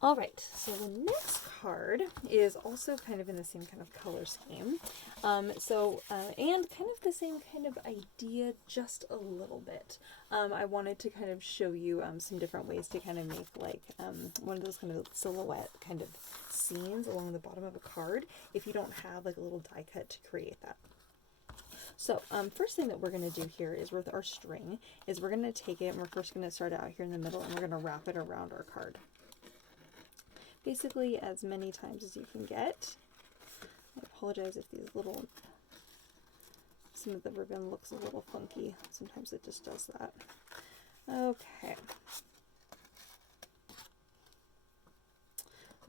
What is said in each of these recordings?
All right, so the next card is also kind of in the same kind of color scheme. And kind of the same kind of idea, just a little bit. I wanted to kind of show you some different ways to kind of make like one of those kind of silhouette kind of scenes along the bottom of a card if you don't have like a little die cut to create that. So first thing that we're going to do here is with our string is we're going to take it and we're first going to start out here in the middle and we're going to wrap it around our card. Basically as many times as you can get. I apologize if some of the ribbon looks a little funky. Sometimes it just does that. Okay.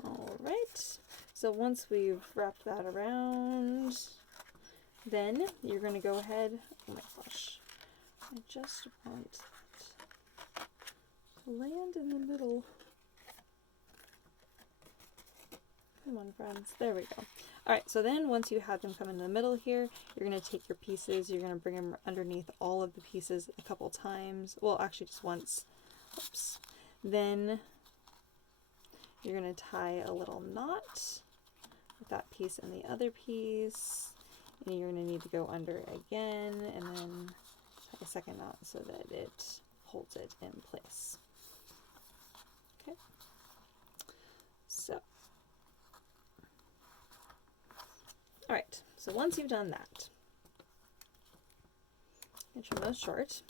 All right. So once we've wrapped that around, then you're going to go ahead, oh my gosh, I just want that to land in the middle. Come on, friends. There we go. All right, so then once you have them come in the middle here, you're going to take your pieces, you're going to bring them underneath all of the pieces a couple times. Well, actually just once. Oops. Then you're going to tie a little knot with that piece and the other piece. And you're going to need to go under again and then tie a second knot so that it holds it in place. Okay. So. All right, so once you've done that, and trim those short,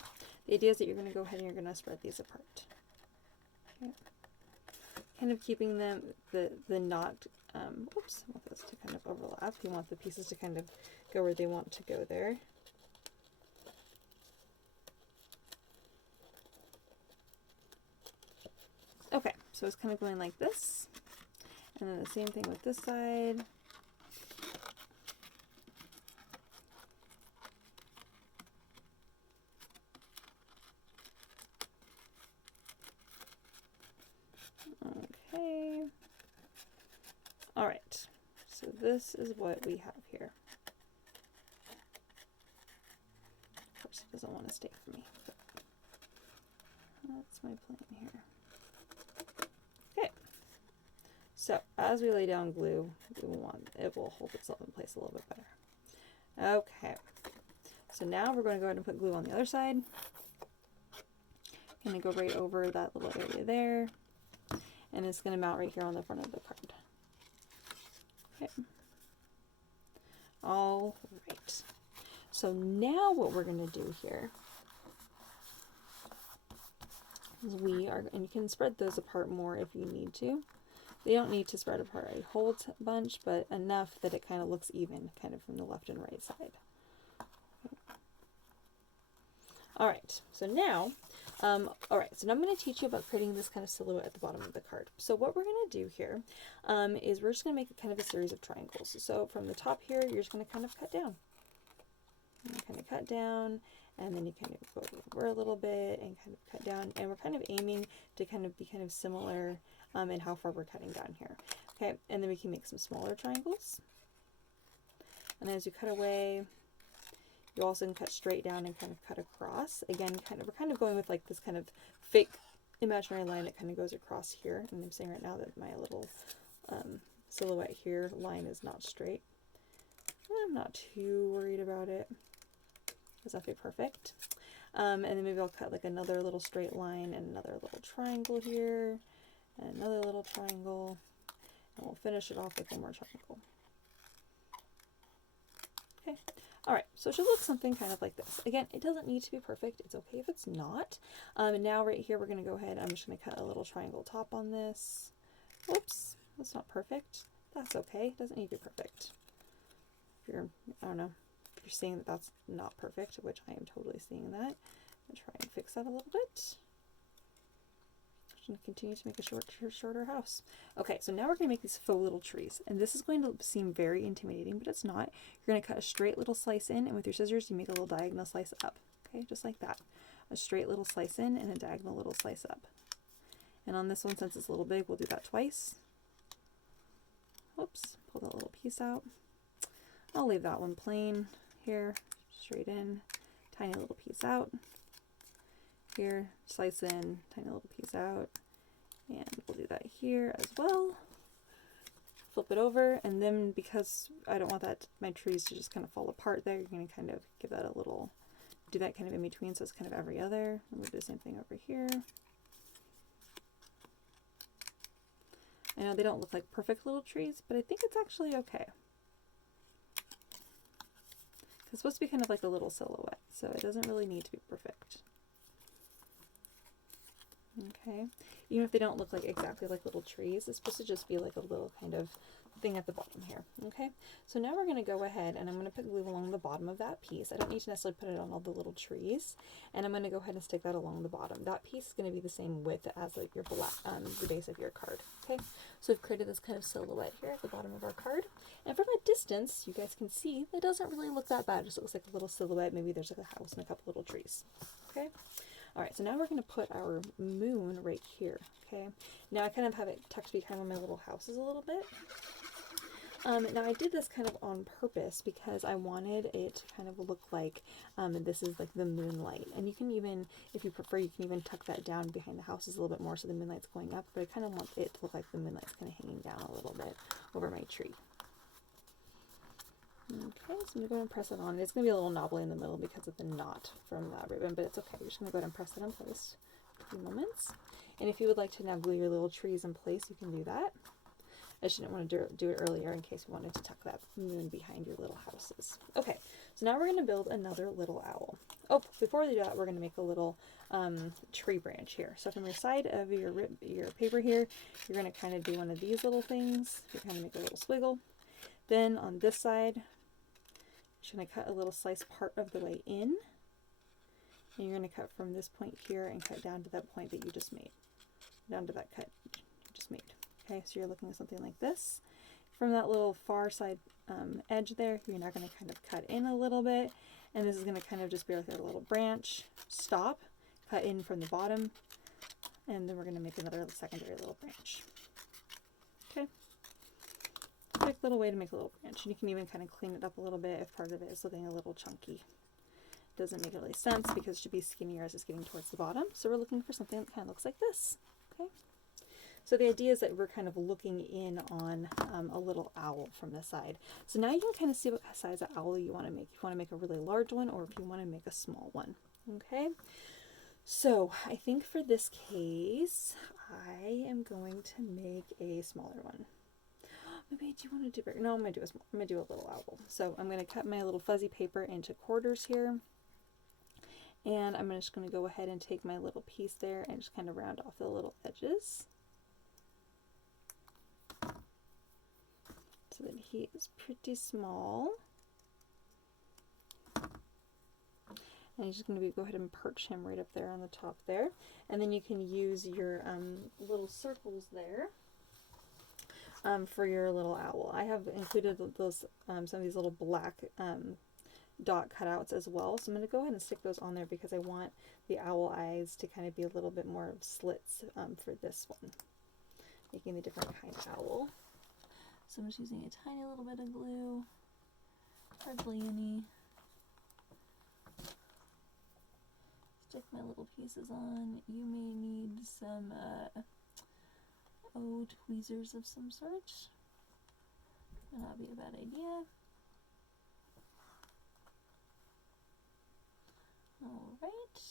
the idea is that you're going to go ahead and you're going to spread these apart. Okay. Kind of keeping them, the knot, oops, I want those to kind of overlap. You want the pieces to kind of go where they want to go there. Okay, so it's kind of going like this, and then the same thing with this side. Okay. All right. So this is what we have here. Of course, it doesn't want to stay for me. But that's my plan here. Okay. So as we lay down glue, it will hold itself in place a little bit better. Okay. So now we're going to go ahead and put glue on the other side. Going to go right over that little area there. And it's going to mount right here on the front of the card. Okay. All right. So now what we're going to do here is and you can spread those apart more if you need to. They don't need to spread apart a whole bunch, but enough that it kind of looks even, kind of from the left and right side. Okay. All right. So now, now I'm going to teach you about creating this kind of silhouette at the bottom of the card. So what we're going to do here is we're just going to make kind of a series of triangles. So from the top here, you're just going to kind of cut down. And kind of cut down, and then you kind of go over a little bit and kind of cut down. And we're kind of aiming to kind of be kind of similar in how far we're cutting down here. Okay, and then we can make some smaller triangles. And as you cut away, you also can cut straight down and kind of cut across. Again, we're kind of going with like this kind of fake imaginary line that kind of goes across here. And I'm saying right now that my little silhouette here line is not straight. I'm not too worried about it. It's not perfect. And then maybe I'll cut like another little straight line and another little triangle here, and another little triangle, and we'll finish it off with one more triangle. Okay. All right, so it should look something kind of like this. Again, it doesn't need to be perfect. It's okay if it's not. And now right here, we're going to go ahead. I'm just going to cut a little triangle top on this. Whoops, that's not perfect. That's okay. It doesn't need to be perfect. If you're, I don't know, if you're seeing that that's not perfect, which I am totally seeing that, I'm going to try and fix that a little bit. And continue to make a shorter house. Okay, so now we're going to make these faux little trees, and this is going to seem very intimidating, but it's not. You're going to cut a straight little slice in, and with your scissors you make a little diagonal slice up. Okay, just like that. A straight little slice in and a diagonal little slice up. And on this one, since it's a little big, we'll do that twice. Whoops, pull that little piece out. I'll leave that one plain here, straight in, tiny little piece out. Here, slice in, tiny little piece out, and we'll do that here as well. Flip it over, and then because I don't want that my trees to just kind of fall apart there, you're going to kind of give that a little, do that kind of in between, so it's kind of every other. I'm going to do the same thing over here. I know they don't look like perfect little trees, but I think it's actually okay. It's supposed to be kind of like a little silhouette, so it doesn't really need to be perfect. Okay, even if they don't look like exactly like little trees, it's supposed to just be like a little kind of thing at the bottom here. Okay, so now we're going to go ahead and I'm going to put glue along the bottom of that piece. I don't need to necessarily put it on all the little trees, and I'm going to go ahead and stick that along the bottom. That piece is going to be the same width as like your black, the base of your card. Okay, so we've created this kind of silhouette here at the bottom of our card, and from a distance you guys can see it doesn't really look that bad. It just looks like a little silhouette. Maybe there's like a house and a couple little trees. Okay. All right, so now we're going to put our moon right here, okay? Now I kind of have it tucked behind one of my little houses a little bit. Now I did this kind of on purpose because I wanted it to kind of look like this is like the moonlight. And you can even, if you prefer, you can even tuck that down behind the houses a little bit more so the moonlight's going up. But I kind of want it to look like the moonlight's kind of hanging down a little bit over my tree. Okay, so I'm going to go ahead and press it on. It's going to be a little knobbly in the middle because of the knot from that ribbon, but it's okay. You're just going to go ahead and press it in place for a few moments. And if you would like to now glue your little trees in place, you can do that. I just didn't want to do it earlier in case you wanted to tuck that moon behind your little houses. Okay, so now we're going to build another little owl. Oh, before we do that, we're going to make a little tree branch here. So from your side of your paper here, you're going to kind of do one of these little things. You kind of make a little swiggle. Then on this side, you're going to cut a little slice part of the way in, and you're going to cut from this point here and cut down to that point that you just made, down to that cut you just made. Okay, so you're looking at something like this. From that little far side edge there, you're now going to kind of cut in a little bit, and this is going to kind of just be like a little branch, stop, cut in from the bottom, and then we're going to make another secondary little branch. Okay. Quick little way to make a little branch. You can even kind of clean it up a little bit if part of it is something a little chunky. Doesn't make really sense because it should be skinnier as it's getting towards the bottom. So we're looking for something that kind of looks like this. Okay. So the idea is that we're kind of looking in on a little owl from the side. So now you can kind of see what size of owl you want to make. If you want to make a really large one or if you want to make a small one. Okay. So I think for this case, I am going to make a smaller one. Maybe do you want to do bigger? No, I'm gonna do a little owl. So I'm gonna cut my little fuzzy paper into quarters here, and I'm just gonna go ahead and take my little piece there and just kind of round off the little edges, so that he is pretty small. And you're just going to go ahead and perch him right up there on the top there, and then you can use your little circles there. For your little owl. I have included those some of these little black dot cutouts as well, so I'm going to go ahead and stick those on there because I want the owl eyes to kind of be a little bit more of slits for this one, making the different kind of owl. So I'm just using a tiny little bit of glue, hardly any. Stick my little pieces on. You may need some tweezers of some sort. May not be a bad idea. Alright.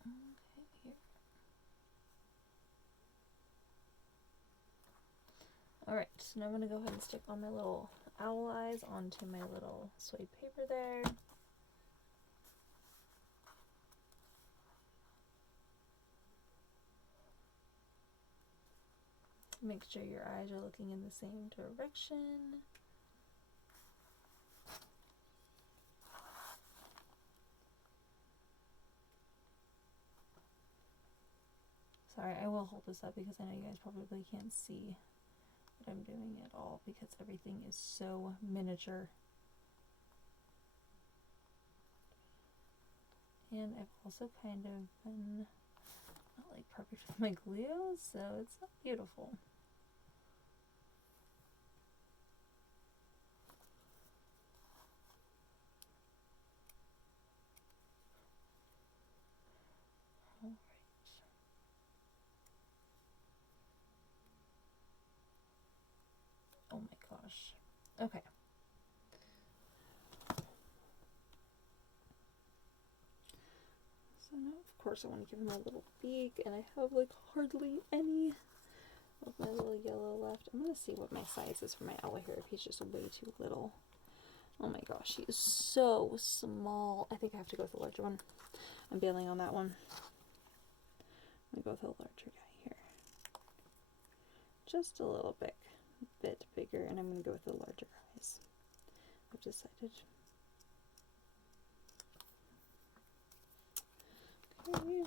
Okay, here. Alright, so now I'm going to go ahead and stick on my little owl eyes onto my little suede paper there. Make sure your eyes are looking in the same direction. Sorry, I will hold this up because I know you guys probably can't see what I'm doing at all because everything is so miniature. And I've also kind of been not like perfect with my glue, so it's not beautiful. Okay. So now, of course, I want to give him a little beak, and I have like hardly any of my little yellow left. I'm going to see what my size is for my owl here, if he's just way too little. Oh my gosh, he is so small. I think I have to go with the larger one. I'm bailing on that one. I'm going to go with the larger guy here. Just a little bit bigger, and I'm going to go with the larger eyes. I've decided. Okay.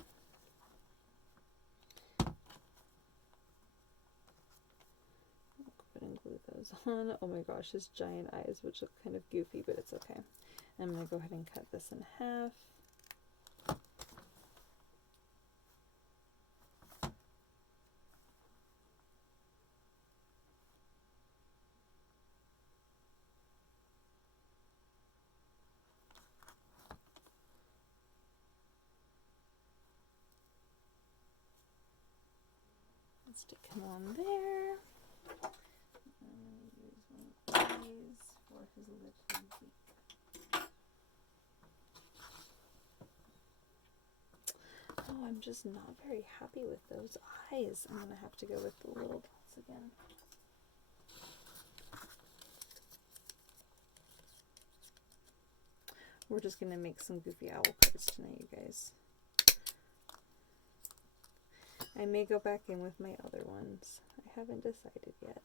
Go ahead and glue those on. Oh my gosh, his giant eyes, which look kind of goofy, but it's okay. I'm going to go ahead and cut this in half. Stick him on there. Use one of these for his little beak. Oh, I'm just not very happy with those eyes. I'm gonna have to go with the little dots again. We're just gonna make some goofy owl cards tonight, you guys. I may go back in with my other ones. I haven't decided yet.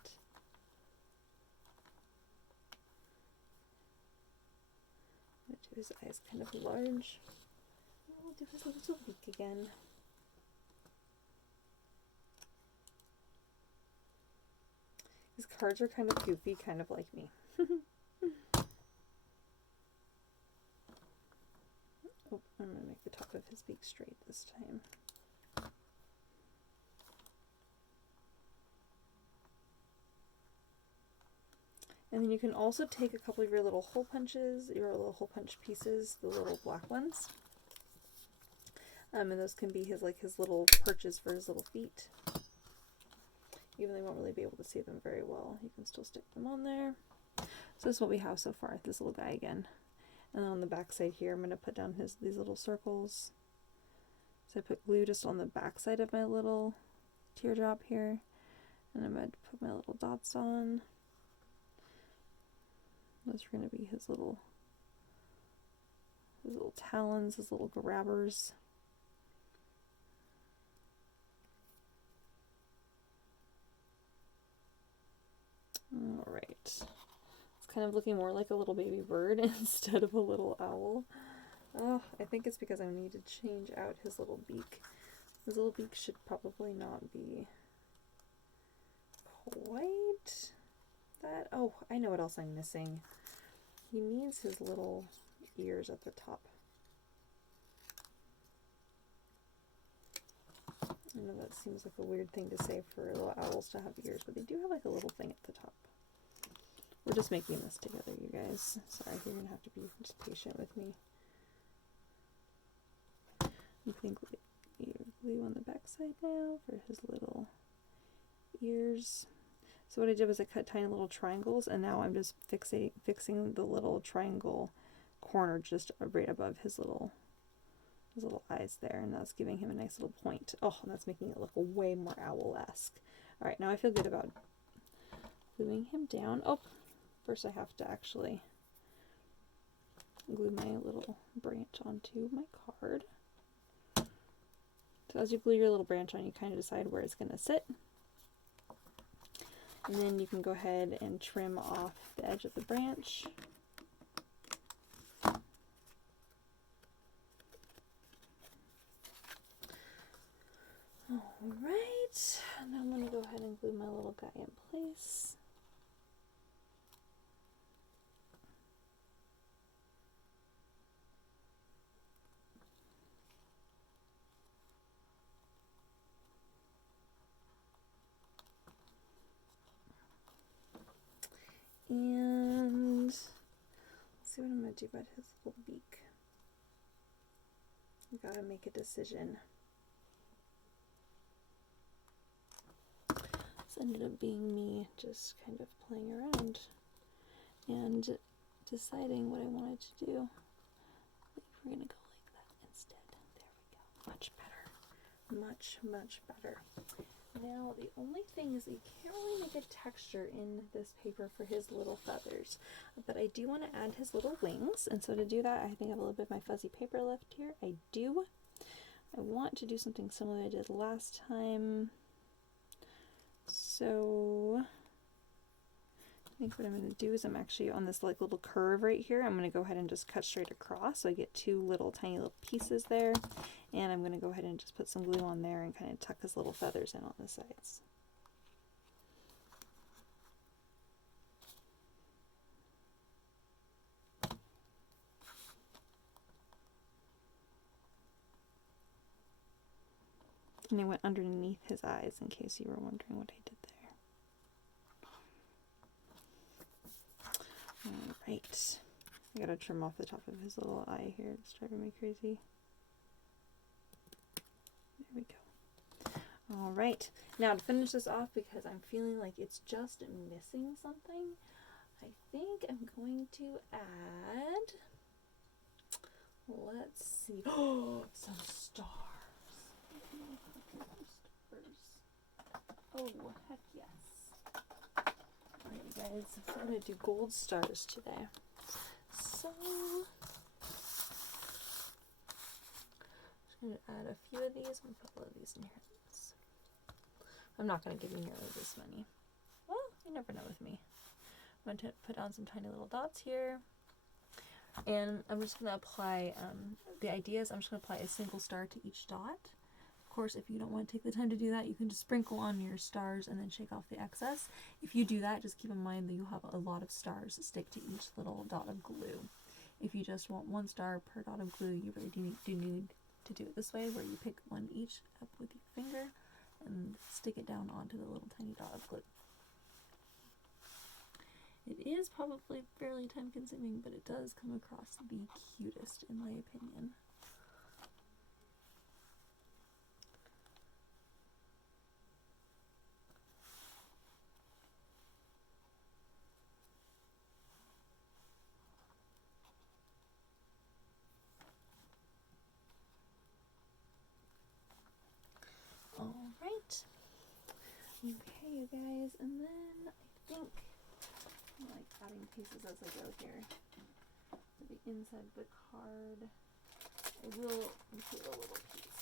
I'm going to do his eyes kind of large. We'll do his little beak again. His cards are kind of goofy, kind of like me. Oh, I'm going to make the top of his beak straight this time. And then you can also take a couple of your little hole punches, your little hole punch pieces, the little black ones. And those can be his little perches for his little feet. Even though you won't really be able to see them very well, you can still stick them on there. So this is what we have so far, this little guy again. And then on the back side here, I'm going to put down these little circles. So I put glue just on the back side of my little teardrop here. And I'm going to put my little dots on. Those are going to be his little talons, his little grabbers. Alright. It's kind of looking more like a little baby bird instead of a little owl. Oh, I think it's because I need to change out his little beak. His little beak should probably not be quite that. Oh, I know what else I'm missing. He needs his little ears at the top. I know that seems like a weird thing to say for little owls to have ears, but they do have like a little thing at the top. We're just making this together, you guys. Sorry, you're going to have to be just patient with me. I'm putting glue on the back side now for his little ears. So what I did was I cut tiny little triangles, and now I'm just fixing the little triangle corner just right above his little eyes there, and that's giving him a nice little point. Oh, and that's making it look way more owl-esque. All right, now I feel good about gluing him down. Oh, first I have to actually glue my little branch onto my card. So as you glue your little branch on, you kind of decide where it's going to sit. And then you can go ahead and trim off the edge of the branch. Alright, now I'm going to go ahead and glue my little guy in place. And let's see what I'm going to do about his little beak. I gotta make a decision. This ended up being me just kind of playing around. and deciding what I wanted to do. I think we're going to go like that instead. There we go. Much better. Much, much better. Now, the only thing is that you can't really make a texture in this paper for his little feathers, but I do want to add his little wings, and so to do that, I think I have a little bit of my fuzzy paper left here. I want to do something similar I did last time, so I think what I'm going to do is I'm actually on this like little curve right here. I'm going to go ahead and just cut straight across, so I get two little tiny little pieces there. And I'm going to go ahead and just put some glue on there and kind of tuck his little feathers in on the sides. And I went underneath his eyes in case you were wondering what I did there. Alright. I gotta trim off the top of his little eye here. It's driving me crazy. There we go. Alright, now to finish this off, because I'm feeling like it's just missing something, I think I'm going to add, let's see, oh, some stars. Oh, heck yes. Alright, you guys, we're going to do gold stars today. So, I'm going to add a few of these. I'm going to put a couple of these in here. I'm not going to give you nearly this many. Well, you never know with me. I'm going to put down some tiny little dots here. And I'm just going to apply, the idea is I'm just going to apply a single star to each dot. Of course, if you don't want to take the time to do that, you can just sprinkle on your stars and then shake off the excess. If you do that, just keep in mind that you'll have a lot of stars stick to each little dot of glue. If you just want one star per dot of glue, you really do need to do it this way, where you pick one each up with your finger and stick it down onto the little tiny dot of glue. It is probably fairly time consuming, but it does come across the cutest in my opinion. Alright. Okay, you guys, and then I think I'm like adding pieces as I go here. To the inside of the card, I will include a little piece.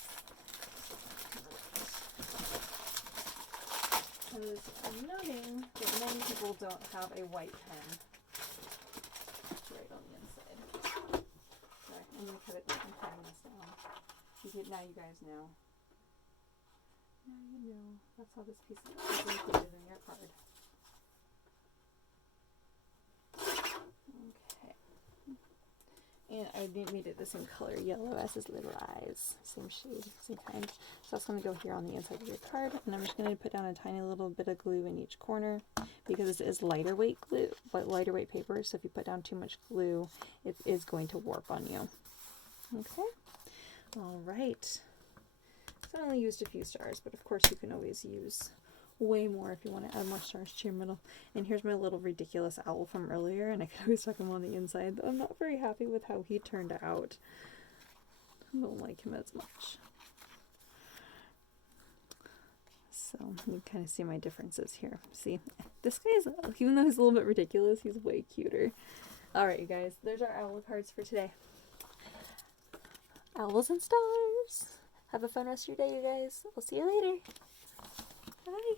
Because I'm noting that many people don't have a white pen right on the inside. Sorry, I'm going to cut it. I'm cutting this down. Now you guys know. Now you know. That's how this piece is included in your card. Okay. And I made it the same color yellow as his little eyes. Same shade, same kind. So that's going to go here on the inside of your card. And I'm just going to put down a tiny little bit of glue in each corner, because this is lighter weight glue, but lighter weight paper. So if you put down too much glue, it is going to warp on you. Okay. All right. So I only used a few stars, but of course you can always use way more if you want to add more stars to your middle. And here's my little ridiculous owl from earlier, and I could always tuck him on the inside, though I'm not very happy with how he turned out. I don't like him as much. So you kind of see my differences here. See, this guy's, even though he's a little bit ridiculous, he's way cuter. Alright, you guys, there's our owl cards for today. Owls and stars! Have a fun rest of your day, you guys. I'll see you later. Bye.